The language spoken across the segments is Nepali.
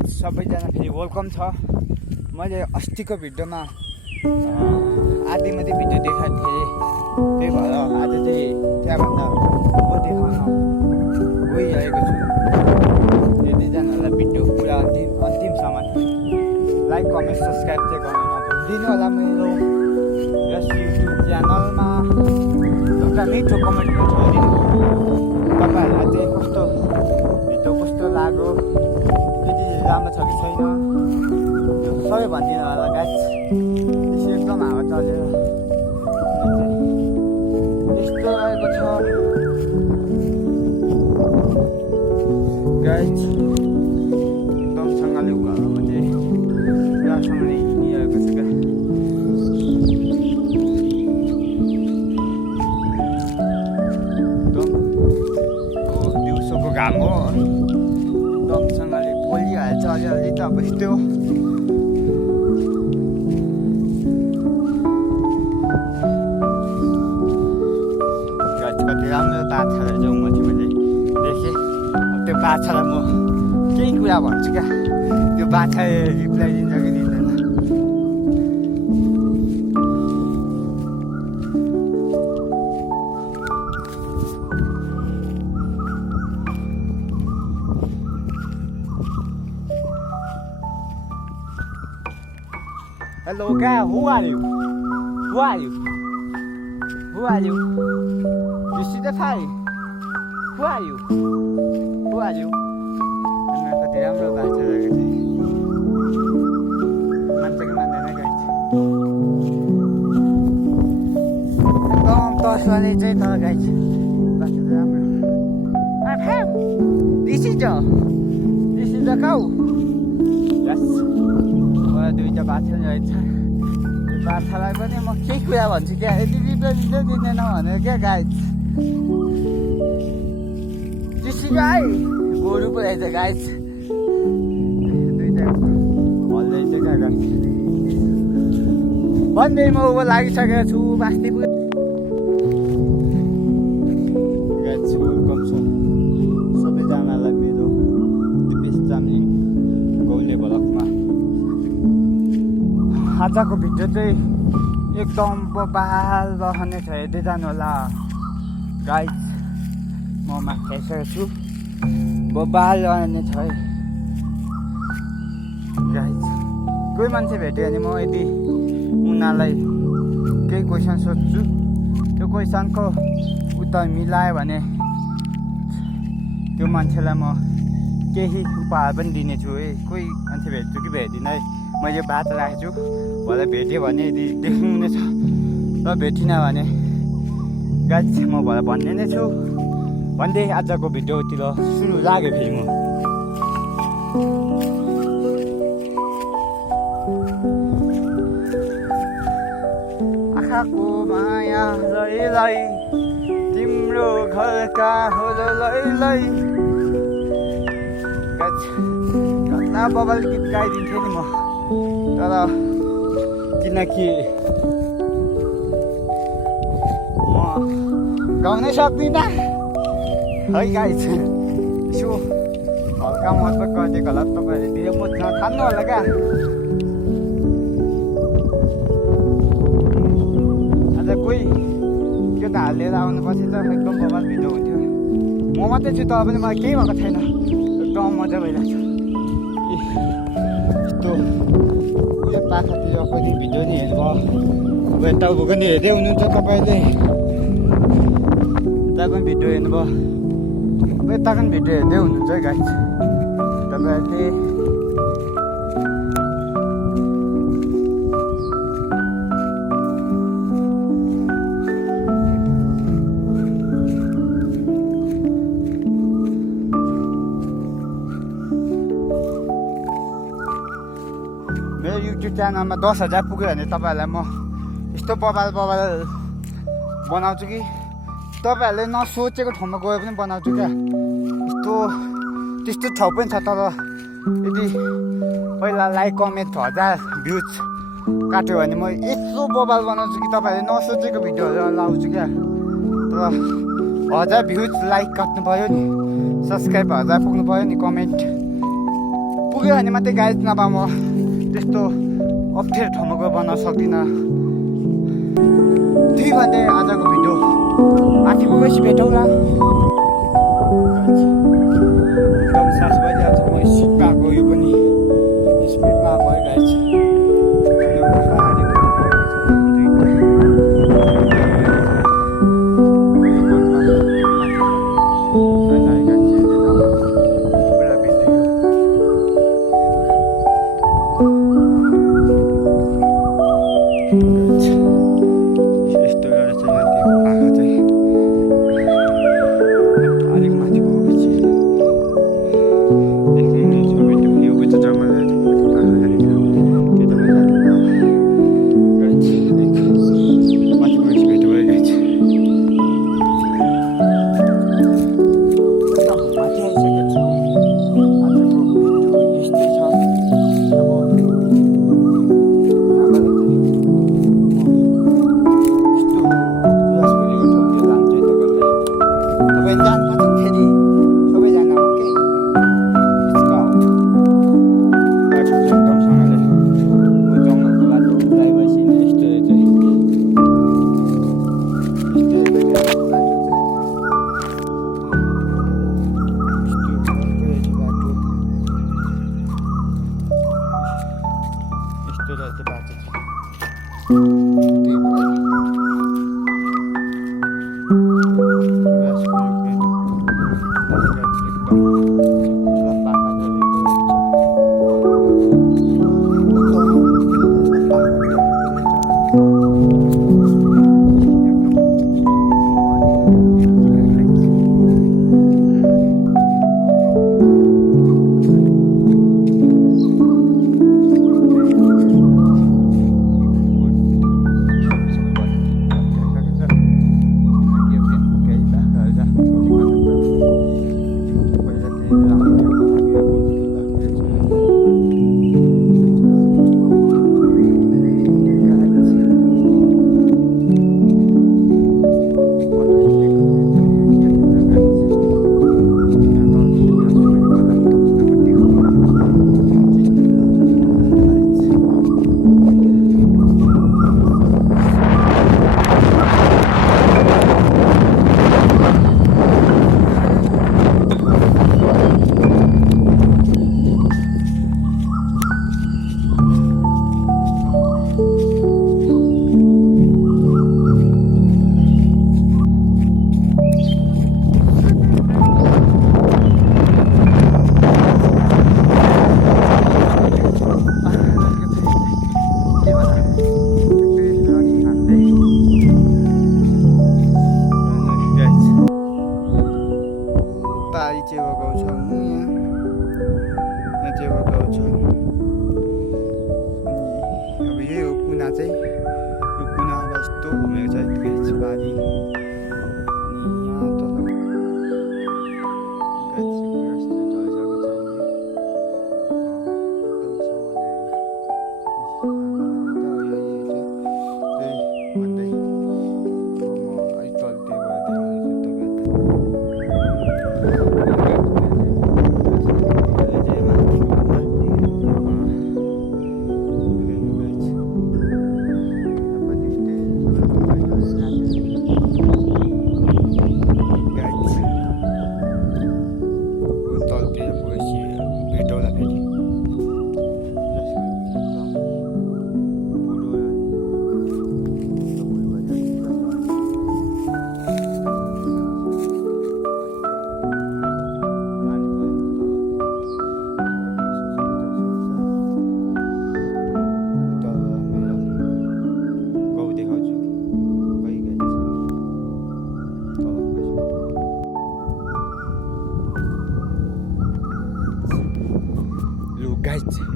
सबैजना फेरि वेलकम छ। मैले अस्तिको भिडियोमा आधी मात्रै भिडियो देखाएको थिएँ, त्यही भएर आज चाहिँ त्यहाँभन्दा उँभो देखाउन गइरहेको छु। धेरैजनालाई भिडियो पुरा अन्तिमसम्म लाइक कमेन्ट सब्सक्राइब चाहिँ गर्नु नभुलिदिनु होला। मेरो यस युट्युब च्यानलमा एउटा मिठो कमेन्ट पनि छोडिदिनु। तपाईँहरूलाई चाहिँ कस्तो भिडियो कस्तो लाग्यो, त्यति राम्रो छ कि छैन सबै भनिदिनु होला गाइस। त्यसो एकदम हावा चलेर यस्तो रहेको छ गाइस। एकदमसँगले घरमा चाहिँ राम्रोसँगले हिँडिरहेको छ क्या। एकदम दिउँसोको घाम हो, एकदमसँगले पोलिहाल्छ अलिअलि त अब यस्तै हो। कति राम्रो बाछालाई जाउँ मैले देखेँ। त्यो बाछालाई म केही कुरा भन्छु क्या, त्यो बाछा रिप्लाई दिन्छ कि दिँदैन। Hello guy, who are you? Who are you? Who are you? You see the fire? Who are you? Who are you? कति राम्रो बाछा रहेको थियो, मान्छ कि मान्दैन गाइस। एकदम तस्वाले चाहिँ त गाइस बाछा चाहिँ राम्रो। This is the cow. Yes. दुईटा बाछा रहेछ। बाछालाई पनि म केही कुरा भन्छु क्या, यदि रिप्लाई दिँदै दिँदैन भनेर क्या गाइस। चिसी गाई गोरु पो रहेछ गाइस। दुईटा हल्दैछ क्या गाइस। भन्दै म उँभो लागिसकेको छु बाँच्ने पुग्यो गाइस। वेलकम छ सबैजनालाई मेरो दिपेश चामलिङ गौले भ्लगमा। आजको भिडियो चाहिँ एकदम बबाल रहने छ, हेर्दै जानु होला गाइस। म माथि आइसकेको छु, बबाल रहने छ है गाइस। कोही मान्छे भेट्यो भने म यदि उनीहरूलाई केही क्वेसन सोध्छु, त्यो क्वेसनको उत्तर मिलायो भने त्यो मान्छेलाई म केही उपहार पनि दिनेछु है। कोही मान्छे भेट्छु कि भेट्दिनँ है, मैले बात राखेको छु। भरे भेट्यो भने यदि देख्नु हुनेछ, र भेटिनँ भने गाइस म भरे भन्ने नै छु भन्दै आजको भिडियोतिर सुरु लाग्यो फेरि म। आँखाको माया लैलै तिम्रो घरका होलो लैलै। घटना बबल गीत गाइदिन्थेँ नि म, तर किनकि म गाउनै सक्दिनँ है गाइस। यसो हल्का महत्त्व गरिदिएको होला तपाईँहरूले, भिडियो पोस्ट नथान्नु होला क्या। आज कोही केटाहरू लिएर आउनुपर्छ त एकदम बबाल भिडियो हुन्थ्यो। म मात्रै छु त पनि मलाई केही भएको छैन, एकदम मजा भइरहेको छ। यस्तो उयो पाखातिर कति भिडियो नि हेर्नुभयो, अब यता उभोको नि हेर्दै हुनुहुन्छ तपाईँले, यताको पनि भिडियो हेर्नुभयो, अब यताको पनि भिडियो हेर्दै हुनुहुन्छ है गाइस तपाईँहरूले। मेरो युट्युब च्यानलमा 10,000 पुग्यो भने तपाईँहरूलाई म यस्तो बबाल बनाउँछु कि तपाईँहरूले नसोचेको ठाउँमा गएर पनि बनाउँछु क्या। त्यस्तो ठाउँ पनि छ, तर यदि पहिला लाइक कमेन्ट 1000 भ्युज काट्यो भने म यस्तो बबाल बनाउँछु कि तपाईँहरूले नसोचेको भिडियोहरू लाउँछु क्या। तर 1000 भ्युज लाइक काट्नु पऱ्यो नि, सब्सक्राइब 1000 पुग्नु पऱ्यो नि, कमेन्ट पुग्यो भने मात्रै गाइज नभए म त्यस्तो अप्ठ्यारो ठाउँमा गएर बनाउन सक्दिनँ। त्यही भन्दै आजको भिडियो माथि पुगेपछि भेटौँला। एकदम सास भइरहेको छ। म स्पिडमा आएको, यो पनि स्पिडमा आएको है गाइज।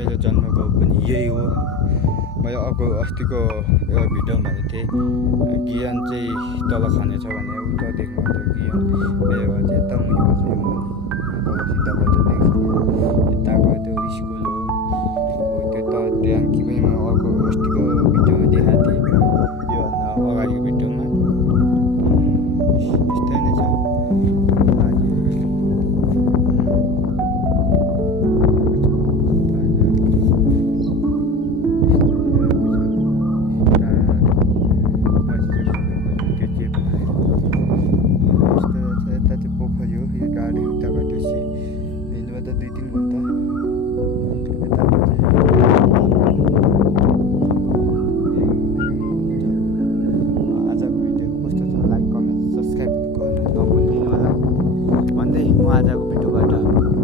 मेरो जन्मगाउँ पनि यही हो। मैले अस्तिको एउटा भिडियोमा भनेको थिएँ गियान चाहिँ तल खानेछ भने उता देख्नु गियान मेरो घर चाहिँ यता मुनि पर्छ, तल सिधा पर्छ देख्छु। यताको त्यो स्कुल हो त्यो त त्यहाँ कि पनि म अर्को अस्तिको भिडियोमा देखाएको थिएँ, योभन्दा अगाडिको भिडियोमा यस्तै नै छ। आजको भिडियोबाट